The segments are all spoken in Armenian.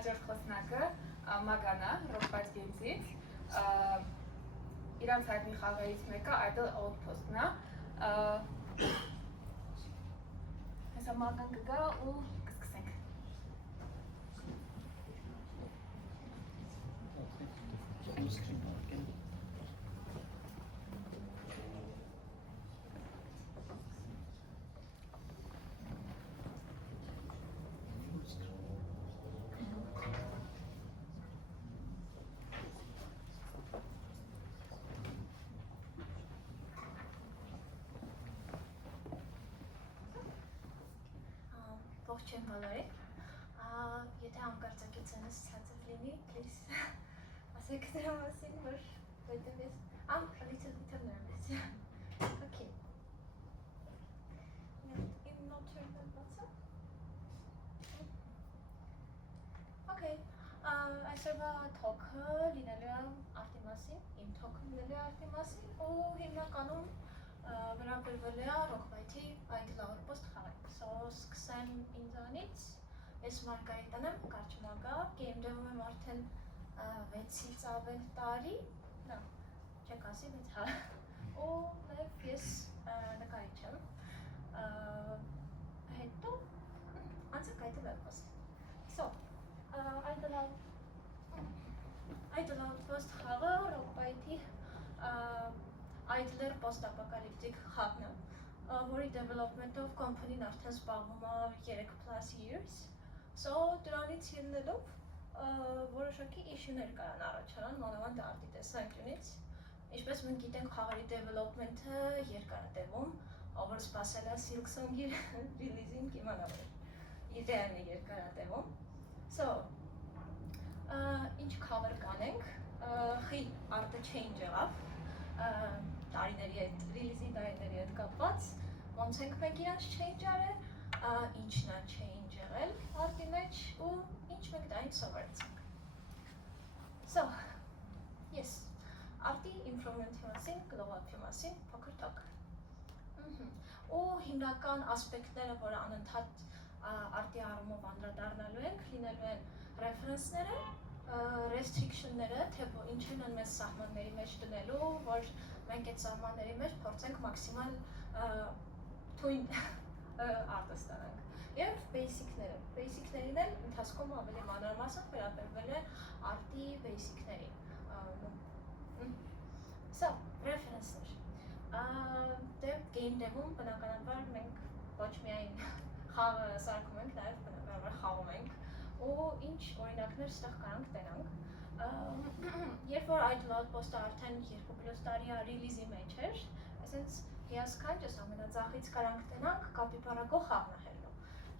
հաջորդ խոսնակը Մագանա, Rockbite Games-ից, իրանց հայտնի խաղերից մեկը Idle Outpost-ն է, հեսա Մագան կգա ու կսկսենք։ Ողջույն բոլորին, եթե անկարծակիցենս ցածր լինի, please ասեք դրա մասին, որ որտեղ ես, a little bit nervous, okay, իմ նոթերն բացա, okay, այսօրվա թոքը լինելու է արտի մասին, իմ թոքը լինելու է արտի մասին ու հիմնականում վերաբերվել է Rockbite-ի Idle Outpost խաղին, so սկսեմ ինձանից, ես Մարգարիտան եմ, կարճմագա, game dev-ում եմ արդեն 6-ից ավել տարի, չեք ասի 6 հա, ու նաև ես նկարիչ եմ, հետո անցանք Idle Outpost, so Idle Outpost խաղը Rockbite-ի Idler post-apocalyptic խաղն է, որի development-ով company-ն արդեն զբաղվում է 3+ years, so դրանից ելնելով որոշակի issue-ներ կարան առաջանան, մանավանդ արտի տեսանկյունից, ինչպես մենք գիտենք խաղերի development-ը երկար է տևում, ով որ սպասել է Silksong-ի release-ին կիմանա որ իդեան է երկար է տևում, so ինչ cover կանենք, խի արտը change եղավ, տարիների հետ, release-ի տարիների հետ կապված, ոնց ենք մենք իրանց change արել, ինչն է change եղել արտի մեջ ու ինչ մենք դրանից սովորեցինք։ So, yes, արտի improvement-ի մասին, glow-up-ի մասին, փոքր talk։ Ու հիմնական ասպեկտները, որ անընդհատ արտի առումով անդրադառնալու ենք, լինելու են reference-ները, restriction-ները, թե ինչն են մեզ սահմանների մեջ դնելու, որ մենք այդ սահմանների մեջ փորձենք մաքսիմալ թույն արտը ստանանք։ Եվ basic-ներին էլ ընթացքում ավելի մանրամասն վերաբերվել են արտի basic-ներին։ So, reference-ներ։ Դե game dev-ում բնականաբար մենք ոչ միայն խաղը սարքում ենք, նաև բնականաբար խաղում ենք ու ինչ օրինակներ ստեղ կարանք տենանք։ Երբ որ Idle Outpost-ը արդեն 2+ տարի release-ի մեջ էր, այսինքն հիասքանչս ամենաձախից կարանք տենանք կապիբարագող խաղն է հելնու։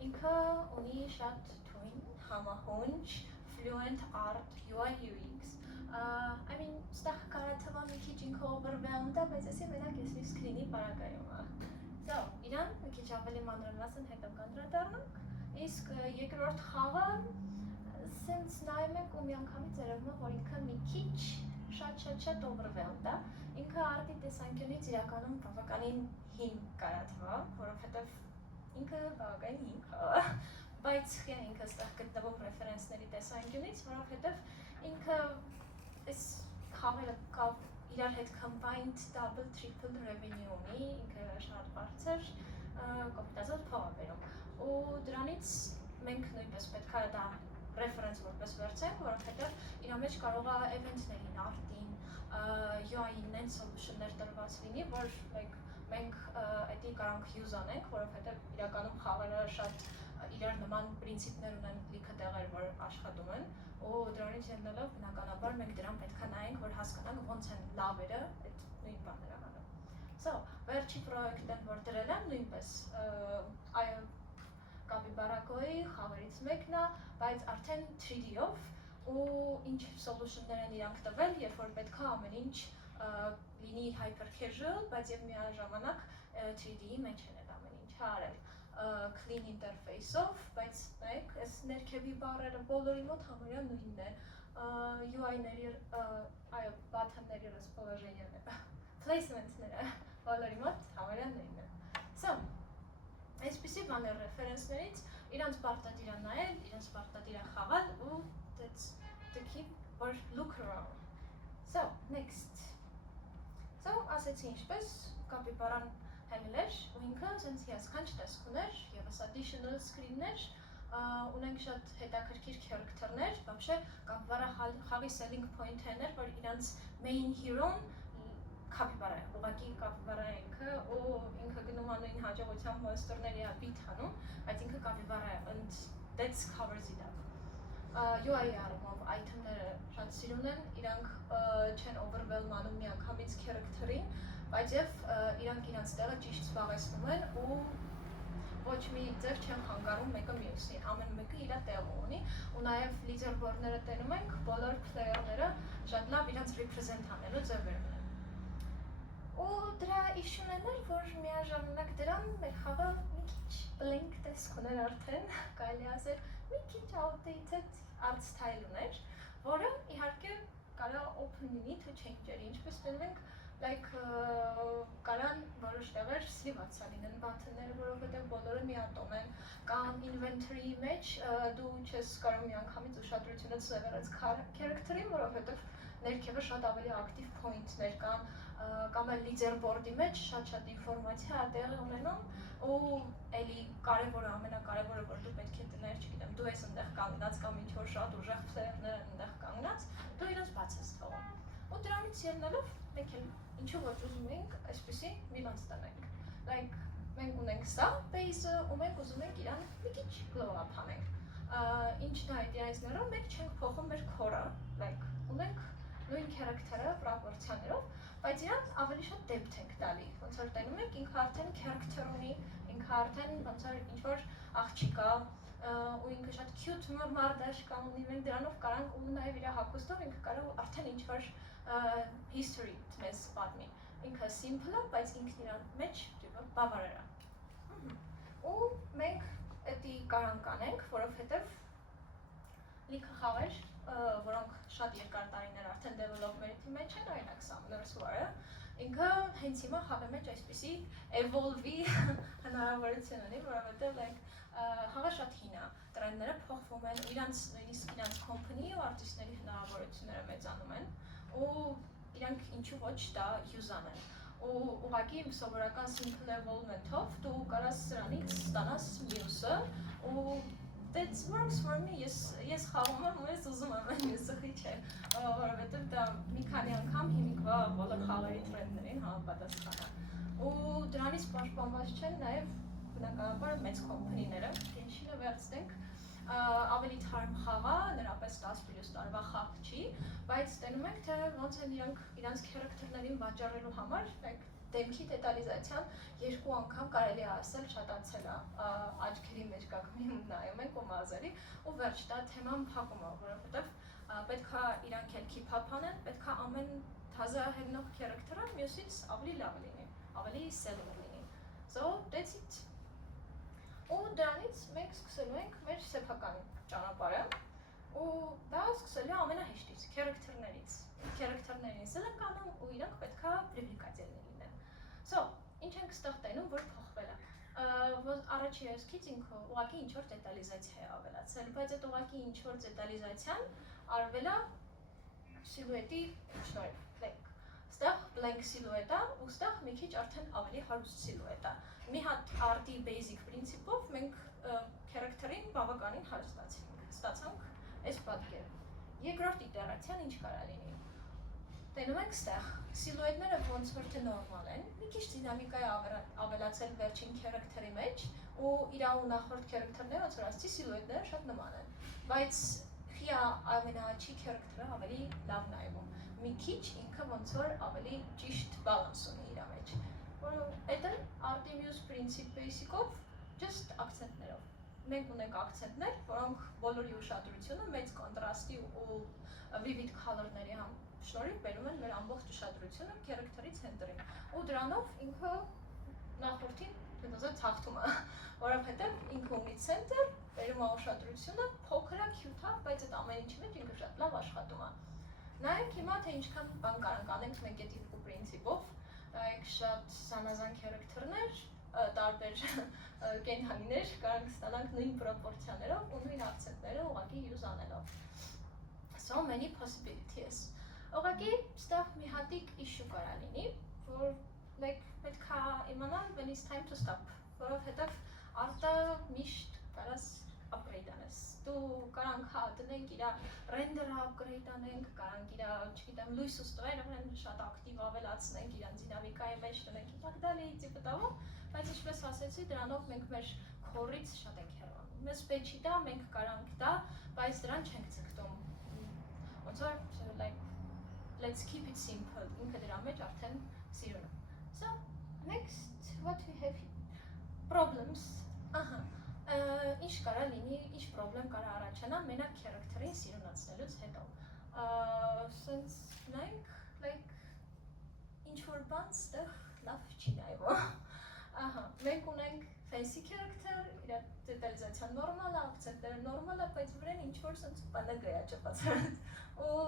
Ինքը ունի շատ թույն, համահունչ, fluent art, UI UX, I mean, ստեղ կարա թվա մի քիչ ինքը overwhelmed է, բայց եսի մենակ ես մի screen-ի պարագայում է։ So, իրան մի քիչ ավելի մանրամասն հետո կանդրադառնանք, իսկ երկրորդ խաղը սենց նայում ենք ու միանգամից երևում է, որ ինքը մի քիչ շատ overwhelmed է, ինքը արտի տեսանկյունից իրականում բավականին հին կարա թվա, որովհետև ինքը բավականին հին խաղ է, բայց խի է ինքը ստեղ գտնվում ռեֆերենսների տեսանկյունից, որովհետև ինքը այս խաղերը իրար հետ combined double, triple revenue ունի, ինքը շատ բարձր կոպիտացած փող է բերում, ու դրանից մենք նույնպես պետք է դա reference որպես վերցենք, որովհետև իրա մեջ կարող է event-ներին, արտին, UI-ին են solution-ներ տրված լինի, որ մենք էդի կարանք use անենք, որովհետև իրականում խաղերը շատ իրար նման պրինցիպներ ունեն լիքը տեղեր, որ աշխատում են, ու դրանից ելնելով բնականաբար մենք դրան պետք է նայենք, որ հասկանանք ոնց են լավերը այդ նույն բաները անում։ So, վերջի պրոյեկտն, որ դրել եմ, նույնպես կապիբարագոյի խաղերից մեկն է, բայց արդեն 3D-ով ու ինչ solution-ներ են իրանք տվել, երբ որ պետք է ամեն ինչ լինի hyper casual, բայց եւ միաժամանակ 3D-ի մեջ են այդ ամեն ինչը արել։ Clean interface-ով, բայց նայեք, այս ներքևի բառերը բոլորի մոտ համարյա նույնն է։ UI-ների, այո, button-ների расположение-ները, placement-ները բոլորի մոտ համարյա նույնն է։ So, այսպիսի բաներ ռեֆերենսներից իրանց պարտադիր է նայել, իրանց պարտադիր է խաղալ ու ասեցի ինչպես կապիբարան հելել էր ու ինքը ասենց հիասքանչ տեսք ուներ եւս additional screen-ներ ունենք շատ հետաքրքիր character-ներ, вообще կապիբարա խաղի selling point-ն էր, որ իրանց main hero-ն կապիբարա է, ուղղակի կապիբարա է ինքը ու ինքը գնում է նույն հաջողությամբ monster-ների է beat անում, բայց ինքը կապիբարա է and that covers it up. UI-ի առումով item-ները շատ սիրուն են, իրանք չեն overwhelm-անում միանգամից character-ին, բայց եւ իրանք իրանց տեղը ճիշտ զբաղեցնում են ու ոչ մի ձև չեն խանգարում մեկը մյուսին, ամեն մեկը իր տեղը ունի ու նաեւ leaderboard-ները տենում ենք, բոլոր player-ները շատ լավ իրանց represent անելու ձևեր ունեն։ Ու դրա issue-ն էր, որ միաժամանակ դրան մեր խաղը մի քիչ blank տեսք ուներ արդեն, կարելի ասել մի քիչ outdated art style ուներ, որը իհարկե կարող open լինի to change-երի, ինչպես տենում ենք, like կարան որոշ տեղեր սլիվացա լինեն բաթները, որովհետև բոլորը միատոմ են, կամ inventory-ի մեջ դու չես կարող միանգամից ուշադրությունը ծևերած character-ին, որովհետև ներքևը շատ ավելի active point-ներ կան, կամ էլ leaderboard-ի մեջ շատ ինֆորմացիա տեղի ունենում ու էլի կարևորը, ամենակարևորը, որ դու պետք է դներ, չգիտեմ, դու ես այնտեղ կանգնած կամ ինչ-որ շատ ուժեղ player-ներ են այնտեղ կանգնած, դու իրենց բաց ես թողում։ Ու դրանից ելնելով մենք էլ ինչու ոչ ուզում ենք այսպեսի մի բան ստանանք։ Like մենք ունենք սա base-ը ու մենք ուզում ենք իրան մի քիչ glow up անենք։ Ինչն է դրանից ներով մենք չենք փոխում մեր core-ը, like ունենք նույն character-ը պրոպորցիաներով, բայց իրան ավելի շատ depth ենք տալի։ Ոնց որ տենում եք ինքը արդեն character ունի, ինքը արդեն ոնց որ ինչ-որ աղջիկ է ու ինքը շատ cute մարդաշ կամ ունի, մենք դրանով կարանք ու նաև իր հագուստով ինքը կարող արդեն ինչ-որ history մեզ պատմի։ Ինքը simple է, բայց ինքն իրան մեջ բավարար է։ Ու մենք էդի կարանք անենք, որովհետև լիքը խաղեր, որոնք շատ երկար տարիներ արդեն development-ի մեջ են, օրինակ Summoner's War-ը, ինքը հենց հիմա խաղի մեջ այսպիսի evolve-ի հնարավորություն ունի, որովհետև խաղը շատ հին է, տրենդները փոխվում են, նույնիսկ իրանց company ու արտիստների հնարավորությունները մեծանում են ու իրանք ինչու ոչ դա use անեն ու ուղղակի սովորական simple evolvement-ով դու կարաս սրանից ստանաս մյուսը ու that works for me, ես խաղում եմ ու ես ուզում եմ այն մյուսը խիչել, որովհետև դա մի քանի անգամ հիմիկվա բոլոր խաղերի տրենդներին համապատասխան է ու դրանից պաշտպանված չեն նաև բնականաբար մեծ կոմպանիները, Genshin-ը վերցնենք ավելի թարմ խաղ է, նրապես 10+ տարվա խաղ չի, բայց տենում ենք, թե ոնց են իրանց character-ներին վաճառելու համար, դեմքի դետալիզացիան երկու անգամ կարելի է ասել շատացել է, աչքերի մեջ կակմի նայում ենք ու մազերի ու վերջ դա թեման փակում է, որովհետև պետք է իրանք էլ keep-up անեն, պետք է ամեն թազա հելնող character-ը մյուսից ավելի լավ լինի, ավելի seller լինի, so that's it։ Ու դրանից մենք սկսելու ենք մեր սեփական ճանապարհը ու դա սկսելու ամենահեշտից, character-ներից։ Character-ներին select անում ու իրանք պետքա պրիվիլեգացիաներ լինեն։ So, ինչ ենք ստեղ տենում, որ փոխվել է։ Առաջի հերթից ինքը ուղղակի ինչ-որ դետալիզացիա է ավելացել, բայց այդ ուղղակի ինչ-որ դետալիզացիան արվել է սիլուետի շնորհիվ։ Ստեղ blank silhouette է ու ստեղ մի քիչ արդեն ավելի հարուստ silhouette է։ Մի հատ art-ի basic principle-ով մենք character-ին բավականին հարստացինք, ստացանք այս պատկերը։ Երկրորդ իտերացիան ինչ կարա լինի։ Տենում ենք ստեղ silhouette-ները ոնց որ թե նորմալ են, մի քիչ դինամիկա է ավելացել վերջին character-ի մեջ ու իր նախորդ character-ները ոնց որ ասացի silhouette-ները շատ նման են, բայց խիա ամենաաչի character-ը ավելի լավ նայվում։ Մի քիչ ինքը ոնց որ ավելի ճիշտ բալանս ունի իր մեջ։ Այդ էլ Artemius principle basic-ով just акցենտներով։ Մենք ունենք акցենտներ, որոնք բոլորի ուշադրությունը մեծ կոնտրաստի ու vivid color-ների շնորհիվ բերում են մեր ամբողջ ուշադրությունը character-ի ցենտրին։ Ու դրանով ինքը նախորդին դիտոզը ցախտում է, որովհետև ինքը ունի ցենտր, բերում է ուշադրությունը, փոքր է, cute է, բայց այդ ամեն ինչի մեջ ինքը շատ լավ աշխատում է։ Նայենք հիմա թե ինչքան բան կարանք անենք մենք այդ երկու principle-ով, շատ զանազան character-ներ, տարբեր կենդանիներ կարանք ստանանք նույն պրոպորցիաներով ու նույն акցենտները ուղղակի use անելով։ So many possibilities։ Ուղղակի ստեղ մի հատիկ issue կարա լինի, որ like պետք է իմանալ when it's time to stop, որովհետև արտը միշտ կարաս upgrade անես։ Դու կարանք հա դնենք իրա render-ը upgrade անենք, կարանք իրա, չգիտեմ, լույս ու ստվերը շատ ակտիվ ավելացնենք, իրանց դինամիկայի մեջ տնենք իրանք դալի տիպը տավով, բայց ինչպես ասեցի, դրանով մենք մեր քորից շատ ենք հեռանում։ Մեզ պետք չի դա, մենք կարանք դա, բայց դրան չենք ցկտում։ Ոնց որ like let's keep it simple, ինքը դրա մեջ արդեն սիրուն է։ So, next, what we have here? Problems. Ահա, ինչ կարա լինի, ինչ problem կարա առաջանա մենակ character-ին սիրունացնելուց հետո։ Since մենք, like, ինչ-որ բան ստեղ լավ չի նայվում։ Ահա, մենք ունենք fancy character, իր դետալիզացիան նորմալ է, ակցենտները նորմալ է, բայց վրան ինչ-որ սենց բանը գրյա չպացարած։ Ու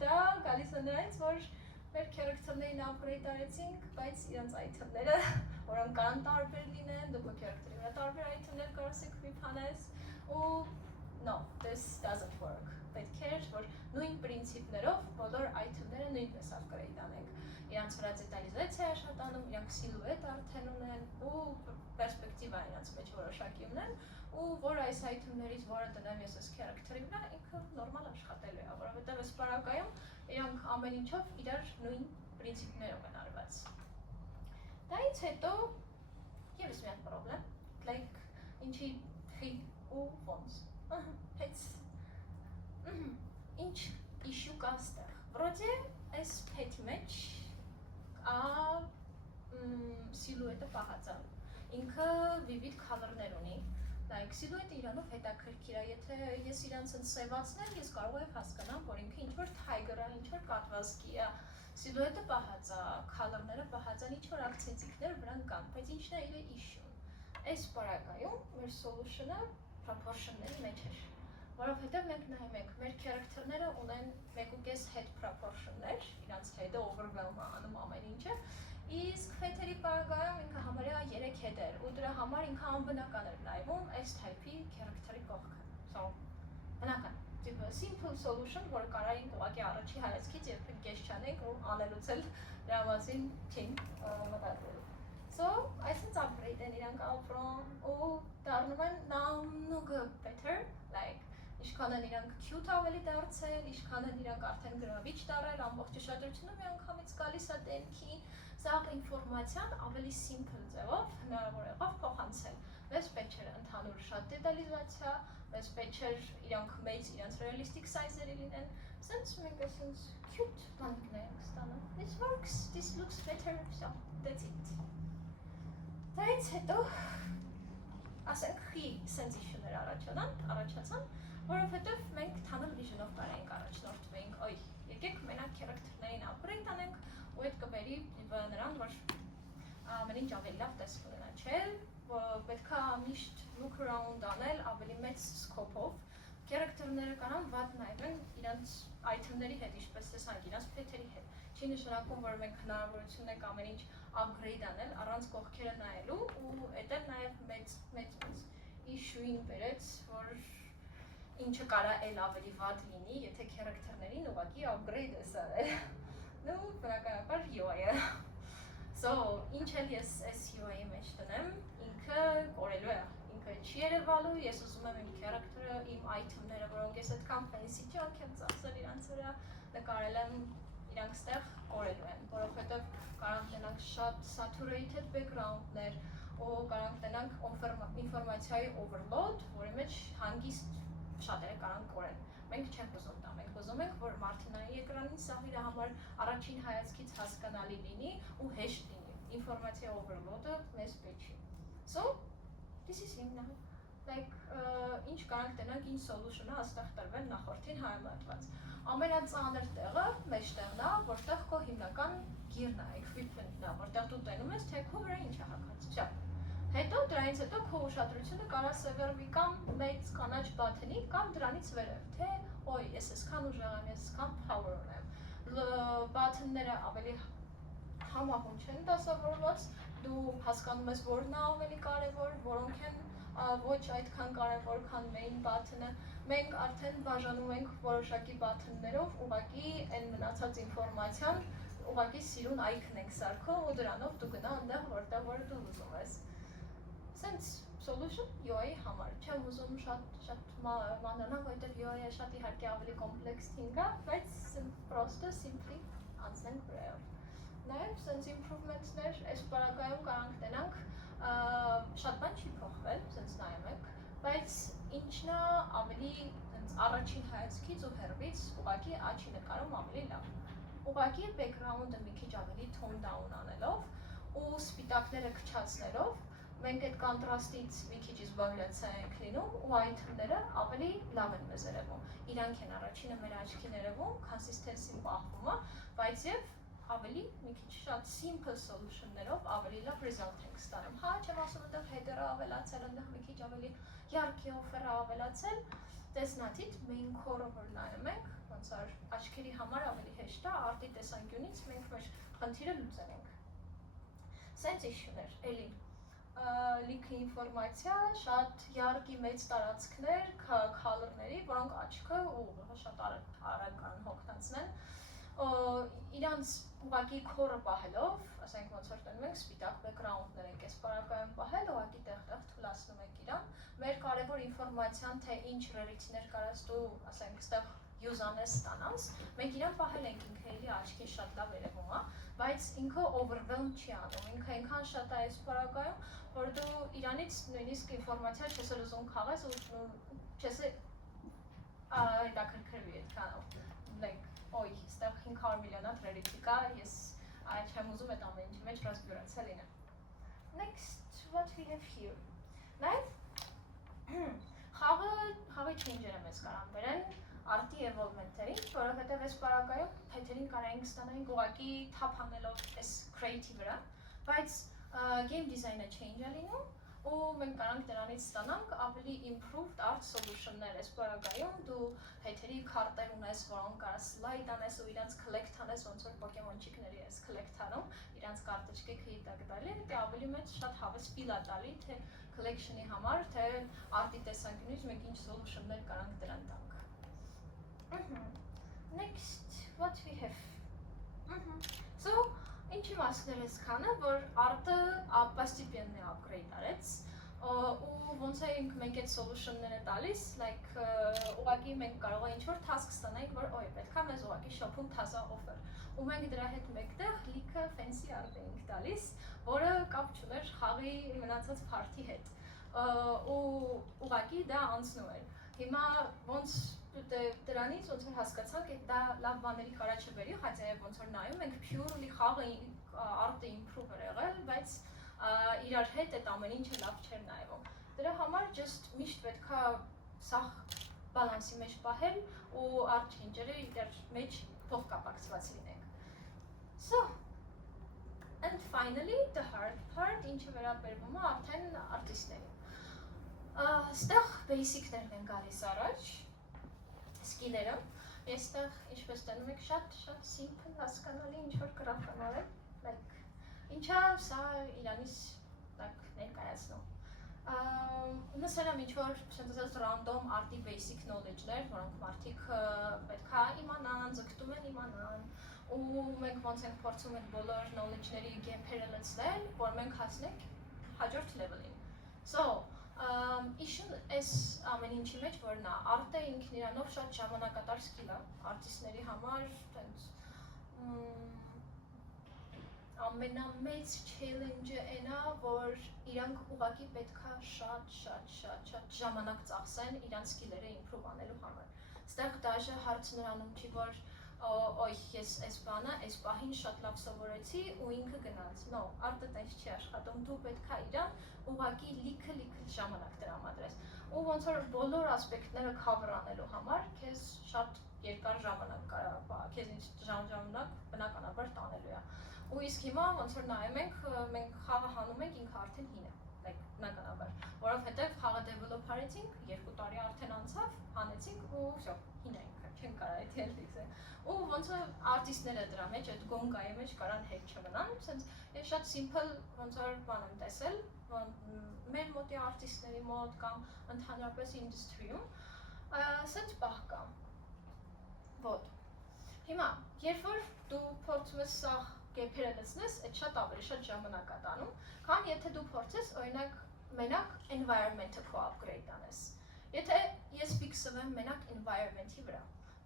դա գալիս է նրանից, որ մեր character-ներին upgrade արեցինք, բայց իրանց item-ները, որոնք կարան տարբեր լինեն, դու քո character-ի վրա տարբեր item-ներ կարաս equip անես, ու no, this doesn't work։ Պետք էր, որ նույն պրինցիպներով բոլոր item-ները նույնպես upgrade անենք։ Իրանց վրա դետալիզացիա է շատ անում, իրանք սիլուետ արդեն ունեն, ու պերսպեկտիվա իրանց մեջ որոշակի ունեն, ու որ այս item-ներից որը դնեմ ես այս character-ի վրա, ինքը նորմալ աշխատելու է, որովհետև այս պարագայում իրանք ամեն ինչով իրար նույն պրինցիպներով են արված։ Դայից հետո ևս մի հատ problem, like ինչի խի ու ոնց, հենց ինչ issue կա ստեղ, վրոդե այս փեթի մեջ սիլուետը պահածալ, ինքը vivid color-ներ ունի, like սիլուետը իրանով հետաքրքիր է, եթե ես իրանց սևացնեմ, ես կարող եմ հասկանամ, որ ինքը ինչ-որ tiger-ը, ինչ-որ կատվազգի է, սիլուետը պահած է, color-ները պահած են, ինչ-որ ակցենտիկներ վրան կան, բայց ինչն է իր issue-ն։ Այս պարագայում մեր solution-ը proportion-ների մեջ էր, որովհետև մենք նայում ենք, մեր character-ները ունեն 1.5 head proportion-ներ, իրանց head-ը overwhelm-ը անում ամեն ինչը, իսկ փեթերի պարագայում ինքը համարյա 3 head էր, ու դրա համար ինքը անբնական էր նայվում այս type-ի character-ի կողքը։ So, բնական, տիպը simple solution, որ կարային ուղղակի առաջի հայացքից երբեք գես չանենք ու անելուց էլ դրա մասին չին մտածելու։ So, այսինքն upgrade են իրանք ապրում ու դառնում են намного better, like ինչքան են իրանք cute ավելի դարձել, ինչքան են իրանք արդեն գրավիչ դարել, ամբողջ ուշադրությունը միանգամից գալիս է դեմքին, սաղ ինֆորմացիան ավելի simple ձևով հնարավոր եղավ փոխանցել։ Մեզ պետք էր ընդհանուր շատ դետալիզացիա, մեզ պետք էր իրանք մեծ իրանք realistic size-երի լինեն, since մենք այսինքն cute բանիկներ ենք ստանում։ This works, this looks better, so that's it։ Դայից հետո ասենք խի sense issue-ներ առաջացան, որովհետև մենք tunnel vision-ով կարենք առաջնորդվեինք, օй, եկեք մենակ character-ներին upgrade անենք ու այդ կբերի նրան, որ ամեն ինչ ավելի լավ տեսք ունենա, չէ, պետք է միշտ look around անել ավելի մեծ scope-ով, character-ները կարան վատ նայվեն իրանց item-ների հետ, ինչպես տեսանք, իրանց փեթերի հետ, չի նշանակում, որ մենք հնարավորություն ենք ամեն ինչ upgrade անել առանց կողքերը նայելու ու այդ էլ նաև մեծ issue-ին բերեց, որ ինչը կարա էլ ավելի վատ լինի, եթե character-ներին ուղղակի upgrade ես արել։ Ну, բնականաբար UI-ը։ So, ինչ էլ ես այս UI-ի մեջ տնեմ, ինքը կորելու է, ինքը չի երևալու, ես ուզում եմ իմ character-ը, իմ item-ները, որոնք ես այդքան fancy junk եմ ծախսել իրանց վրա, նկարել եմ իրանք ստեղ կորելու են, որովհետև կարանք տնանք շատ saturated background-ներ, ու կարանք տնանք ինֆորմացիայի overload, որի մեջ հանգիստ շատերը կարանք կորեն։ Մենք չենք ուզում դա, մենք ուզում ենք, որ մարդը նայի էկրանին, սա իր համար առաջին հայացքից հասկանալի լինի ու հեշտ լինի։ Ինֆորմացիա overload-ը մեզ պետք չի։ So, this is him now. Like, ինչ կարանք տնանք, ինչ solution-ը աստեղ տրվել նախորդին համեմատված։ Ամենածանր տեղը մեջտեղն է, որտեղ քո հիմնական gear-ն է, equipment-ն է, որտեղ դու տենում ես, թե քո վրա ինչ է հագած։ Չա։ Հետո դրանից հետո քո ուշադրությունը կարա սևեռվի կամ մեծ կանաչ բաթենի կամ դրանից վերև, թե օй, ես այսքան ուժեղ եմ, ես այսքան power ունեմ։ Բաթենները ավելի համահունչ են դասավորված, դու հասկանում ես որն է ավելի կարևոր, որոնք են ոչ այդքան կարևոր, քան main button-ը։ Մենք արդեն բաժանում ենք որոշակի բաթեններով, ուղղակի այն մնացած ինֆորմացիան ուղղակի սիրուն icon ենք սարքում ու դրանով դու գնա այնտեղ, որտեղ որ դու ուզում ես։ Սենց solution UI-ի համար չեմ ուզում շատ մանրանալ, որտեղ UI-ը շատ իհարկե ավելի կոմպլեքս թինգ է, բայց պրոստը simply անցնենք վրայով։ Նաև սենց improvement-ներ այս պարագայում կարանք տենանք, շատ բան չի փոխվել, սենց նայում եք, բայց ինչն է ավելի առաջին հայացքից ու հեռվից ուղղակի աչքի նկարում ավելի լավ։ Ուղղակի background-ը մի քիչ ավելի tone down անելով ու սպիտակները քչացնելով մենք այդ կոնտրաստից մի քիչ զբաղված ենք լինում ու item-ները ավելի լավ են մեզ երևում։ Իրանք են առաջինը մեր աչքին երևում, consistency-ն պահվում է, բայց եւ ավելի մի քիչ շատ simple solution-ներով ավելի լավ result ենք ստանում։ Հա, չեմ ասում այնտեղ header-ը ավելացել, այնտեղ մի քիչ ավելի яркий offer-ը ավելացել, տեսնաթիթ main core-ը որ նայում ենք, ոնց որ աչքերի համար ավելի հեշտ է, արտի տեսանկյունից մենք մեր խնդիրը լուծենք։ Սենց issue-ներ, էլի լիքը ինֆորմացիա, շատ яркий մեծ տարածքներ, color-ների, որոնք աչքը ու շատ արագ կարող հոգնածնեն։ Իրանց ուղղակի core-ը պահելով, ասենք ոնց որ տնում ենք սպիտակ background-ներ ենք այս պարագայում պահել, ուղղակի տեղ-տեղ թուլացնում ենք իրան։ Մեր կարևոր ինֆորմացիան, թե ինչ ռերիթիներ կարաս դու, ասենք, ստեղ use անես ստանաս, մենք իրան պահել ենք ինքը էլի աչքին շատ լավ երևում է, բայց ինքը overwhelm չի անում, ինքը այնքան շատ է այս պարագայում, որ դու իրանից նույնիսկ ինֆորմացիա չես ուզում քաղես ու չես հետաքրքրվի այդքանով, օй, ստեղ 500 միլիոնա ռերիթի կա, ես չեմ ուզում այդ ամեն ինչի մեջ ռասբյուրացա լինեմ։ Next, what we have here։ Նաև խաղի change-երը մեզ կարան բերեն արտի evolvement-երին, որովհետև այս պարագայում փեթերին կարայինք ստանայինք ուղղակի թափ անելով այս create-ի վրա, բայց game design-ը change է լինում ու մենք կարանք դրանից ստանանք ավելի improved art solution-ներ այս պարագայում, դու փեթերի քարտեր ունես, որոնք կարաս slide անես ու իրանց collect անես, ոնց որ Pokemon-չիկների ես collect անում, իրանց կարտոչկեքը իտակ դալի, դա ավելի մեծ շատ հավես feel է տալի, թե collection-ի համար, թե արտի տեսանկյունից մենք ինչ solution-ներ կարանք դրան տանք։ Next, what we have։ So, ինչի մասներ ես քանը, որ արտը постепенно upgrade արեց, ու ոնց էինք մենք այդ solution-ները տալիս, like ուղղակի մենք կարող է ինչ-որ task ստանայինք, որ օй, պետք է մեզ ուղղակի shop-ում թազա offer, ու մենք դրա հետ մեկտեղ լիքը fancy art էինք տալիս, որը կապ չուներ խաղի մնացած party հետ, ու ուղղակի դա անցնում էր։ Հիմա ոնց դրանից ոնց որ հասկացանք, դա լավ բաների կարա չբերի, հացա ոնց որ նայում ենք purely խաղը արտը improve էր եղել, բայց իրար հետ այդ ամեն ինչը լավ չէր նայվում։ Դրա համար just միշտ պետքա սաղ բալանսի մեջ պահել ու art change-երը իրար մեջ փոխկապակցված լինենք։ So, and finally the hard part, ինչը վերաբերվում է արդեն արտիստներին։ Ստեղ basic-ներն են գալիս առաջ, skill-երը, ես ստեղ ինչպես տենում եք շատ simple հասկանալի ինչ-որ գրաֆ եմ արել, like, ինչա սա իրանից ներկայացնում։ Նսել եմ ինչ-որ սենտեսած random արտի basic knowledge-ներ, որոնք մարդիկ պետք է իմանան, ձգտում են իմանան, ու մենք ոնց ենք փորձում այդ բոլոր knowledge-ների gap-երը լցնել, որ մենք հասնենք հաջորդ level-ին։ So, իշուն այս ամեն ինչի մեջ որ նա արտը ինքն իրանով շատ ժամանակատար սկիլ է արտիստների համար, ամենամեծ challenge-ը այն է, որ իրանք ուղղակի պետքա շատ ժամանակ ծախսեն իրանց սկիլերը improve անելու համար։ Ստեղ դաժե հարց նրանում չի, որ օй, ես այս բանը, այս պահին շատ լավ սովորեցի ու ինքը գնաց։ No, արտը տես չի աշխատում, դու պետքա իրան ուղղակի լիքը ժամանակ տրամադրես։ Ու ոնց որ բոլոր ասպեկտները cover անելու համար քեզ շատ երկար ժամանակ կարա, քեզնից ժամանակ բնականաբար տանելու է։ Ու իսկ հիմա ոնց որ նայում ենք, մենք խաղը հանում ենք, ինքը արդեն հին է, բնականաբար, որովհետև խաղը develop արեցինք, 2 տարի արդեն անցավ, հանեցինք ու վсё, հին է ինքը, չեն կարա այդ fix-ը։ Ու ոնց որ արտիստները դրա մեջ, այդ գոնգայի մեջ կարան հետ չմնան, սենց ես շատ simple ոնց որ բան եմ տեսել, մեր մոտի արտիստների մոտ կամ ընդհանրապես industry-ում, սենց պահ կա։ Ոտ։ Հիմա, երբ որ դու փորձում ես սաղ գեփերը լցնես, այդ շատ ավելի շատ ժամանակ է տանում, քան եթե դու փորձես օրինակ մենակ environment-ը քո upgrade անես։ Եթե ես ֆիքսվեմ մենակ environment-ի վրա,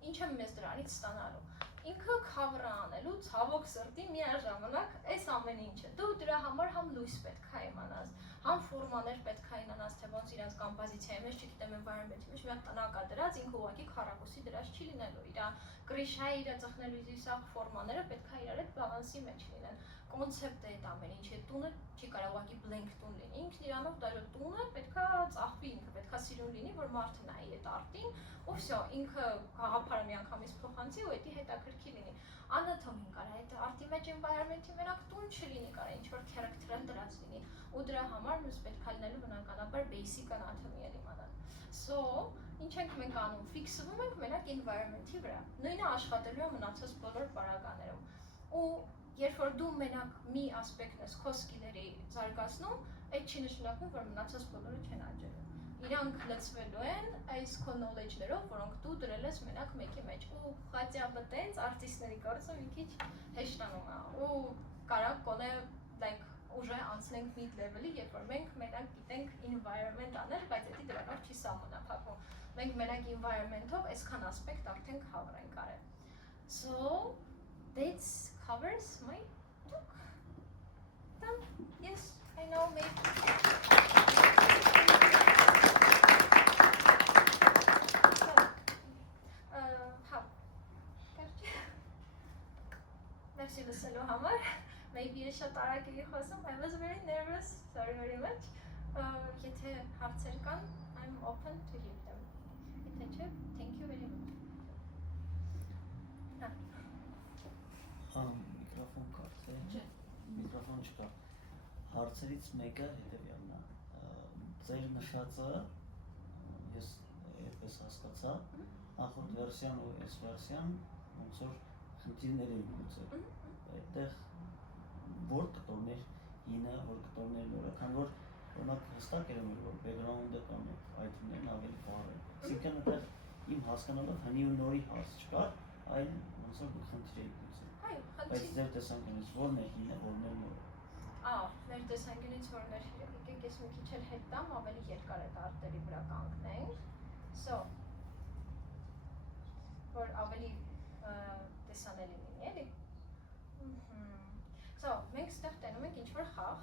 ինչ եմ մեզ դրանից ստանալու։ Ինքը cover-ը անելու ցավոք սրտի միաժամանակ այս ամեն ինչը։ Դու դրա համար համ լույս պետք է իմանաս, համ ֆորմաներ պետք է իմանաս, թե ոնց իրենց կոմպոզիցիայի մեջ, չգիտեմ, environment-ի մեջ մի հատ տնակ է դրած, ինքը ուղղակի քառակուսի դրած չի լինելու։ Իր կրիշայի, իր ծխնելույզի սաղ ֆորմաները պետք է իրար հետ բալանսի մեջ լինեն։ Կոնցեպտը այդ ամեն ինչի տունը չի կարող ուղղակի blank տուն լինի։ Ինքն իրանով դաժե տունը պետքա ծախվի, ինքը պետքա սիրուն լինի, որ մարդը նայի այդ արտին, ու վсё, ինքը գաղափարը միանգամից փոխանցի ու դա հետաքրքիր լինի։ Անատոմին կարա այդ արտի մեջ environment-ի մենակ տուն չլինի, կարա ինչ որ character-ը դրած լինի, ու դրա համար մեզ պետք է լինելու բնականաբար basic anatomy-ը իմանալ։ So, ինչ ենք մենք անում, ֆիքսվում ենք մենակ environment-ի վրա։ Նույնը աշխատելու է մնացած բոլոր պարագաներում։ Ու երբ որ դու մենակ մի ասպեկտն ես քո սկիլերի զարգացնում, այդ չի նշանակում, որ մնացած բոլորը չեն աճելու։ Իրանք լցվելու են այս քո knowledge-ներով, որոնք դու դրել ես մենակ մեկի մեջ։ Ու хотя бы տենց արտիստների գործը մի քիչ հեշտանում է։ Ու կարող կոնե like ուժը անցնենք mid level-ի, երբ որ մենք մենակ գիտենք environment անել, բայց դա դրանով չի սահմանափակվում։ Մենք մենակ environment-ով այսքան ասպեկտ արդեն cover ենք արել։ So that covers my talk. Done. Yes, I know Merci լսելու համար։ Maybe շատ արագ էի խոսում, I was very nervous, sorry very much. Եթե հարցեր կան, I'm open to hear them. Եթե չէ, thank you very much. Միկրոֆոն կարծե, միկրոֆոն չկա, հարցերից մեկը հետևյալն է, ձեր նշածը, ես այդպես հասկացա, նախորդ վերսիան ու այս վերսիան ոնց որ խնդիրներ էին լուծել, այդտեղ որ կտորներ հինը, որ կտորներ նորը, քան որ օրինակ հստակ էր որ background-ը կամ item-ներն ավելի վառ են, այսինքն այդտեղ իմ հասկանալով հնի ու նորի հարց չկար, այլ ոնց որ խնդիր էի լուծել։ Բայց ձեր տեսանկյունից որն է հինը, որն է նորը։ Մեր տեսանկյունից որն է հինը, եկեք ես մի քիչ էլ հետ տամ, ավելի երկար այդ արտերի վրա կանգնենք։ So, որ ավելի տեսանելի լինի, էլի։ So, մենք ստեղ տենում ենք ինչ-որ խաղ,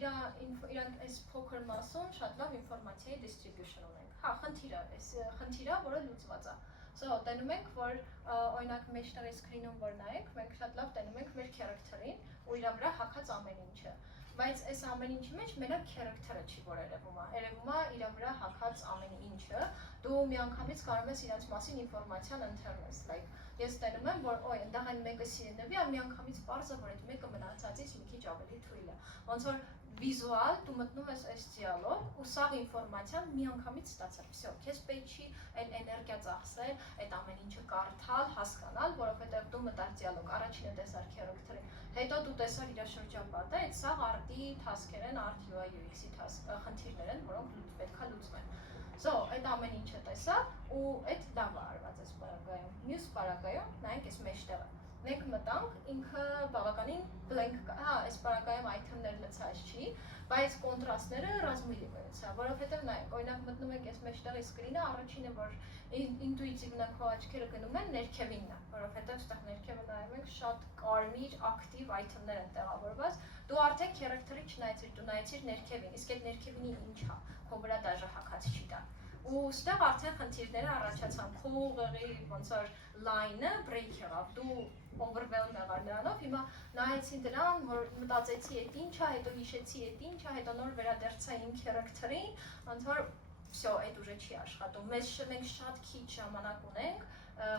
իրանք այս փոքր մասում շատ լավ ինֆորմացիայի distribution ունենք։ Հա, խնդիրը, որը լուծված է։ So, տենում ենք, որ օրինակ մեջտեղի սկրինում որ նայեք, մենք շատ լավ տենում ենք մեր character-ին ու իր վրա հագած ամեն ինչը։ Բայց այս ամեն ինչի մեջ մենակ character-ը չի, որ երևում է։ Երևում է իր վրա հագած ամեն ինչը։ Դու միանգամից կարող ես իրաց մասին ինֆորմացիան ընթերնես, like ես տենում եմ, որ օй, այնտեղ այն մեկը սիրելիվի, միանգամից պարզ է, որ այդ մեկը մնացածից մի քիչ ավելի թույլ է։ Ոնց որ վիզուալ դու մտնում ես այս դիալոգ ու սաղ ինֆորմացիան միանգամից ստացել։ Всё, քեզ պետք չի այն էներգիա ծախսել, այդ ամեն ինչը կարդալ, հասկանալ, որովհետև դու մտար դիալոգ, առաջինը տեսար character-ին, հետո դու տեսար իր շրջապատը, այդ սաղ արտի task-եր են, art UI UX-ի խնդիրներ են, որոնք պետք է լուծվեն։ So, այդ ամեն ինչը տեսա ու այդ լավ է արված այս պարագայում։ Մյուս պարագայում նայենք այս մեջտեղը։ Մենք մտանք, ինքը բավականին blank կա, հա, այս պարագայում item-ներ լցած չի, բայց կոնտրաստները ռազմիլի մնացա, որովհետև նայեք, օրինակ մտնում եք այս մեջտեղի սկրինը, առաջինը որ ինտուիտիվն է քո աչքերը գնում են ներքևինն է, որովհետև այստեղ ներքևը նայում եք շատ կարմիր, ակտիվ item-ներ են տեղավորված, դու արդեն character-ի չնայեցիր, դու նայեցիր ներքևին, իսկ այդ ներքևինի ինչ է, քո վրա դաժե հագած չի դա։ Ու ստեղ արդեն խնդիրները առաջացան, քո ուղեղի ոնց որ line-ը break եղավ, դու overwhelm եղար նրանով, հիմա նայեցի դրան, որ մտածեցի այդ ինչ է, հետո հիշեցի այդ ինչ է, հետո նոր վերադարձա իմ character-ին, ոնց որ всё, այդ ուժը չի աշխատում։ Մենք շատ քիչ ժամանակ ունենք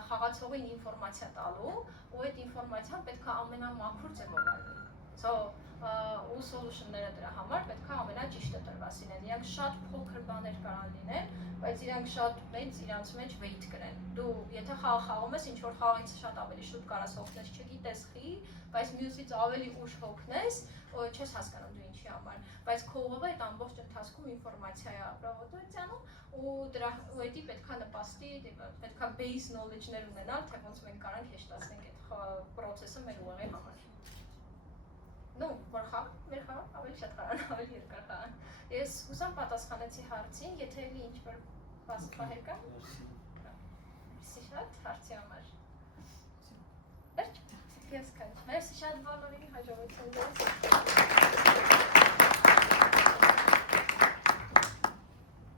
խաղացողին ինֆորմացիա տալու, ու այդ ինֆորմացիան պետք է ամենամաքուր ձևով լինի։ ու solution-ները դրա համար պետք է ամենաճիշտը տրված լինեն։ Իրանք շատ փոքր բաներ կարան լինեն, բայց իրանք շատ մեծ իրանց մեջ weight կրեն։ Դու եթե խաղ խաղում ես, ինչ որ խաղից շատ ավելի շուտ կարաս հոգնես, չգիտես խի, բայց մյուսից ավելի ուշ հոգնես, չես հասկանում դու ինչի համար։ Բայց քո ուղեղը այդ ամբողջ ընթացքում ինֆորմացիա է ապրովոտությունում ու դրա հետի պետքա նպաստի, պետքա base knowledge-ներ ունենալ, թե ոնց մենք կարանք հեշտացնենք այդ process-ը մեր ուղեղի համար։ Ну, որ խաղ, մեր խաղ, ավելի շատ խաղան, ավելի երկար խաղան։ Ես հուսամ պատասխանեցի հարցին, եթե էլի ինչ-որ բասպահեր կա։ Մերսի շատ հարցի համար։ Վերջ, ես կանչ։ Մերսի շատ բոլորին հաջողություն դες։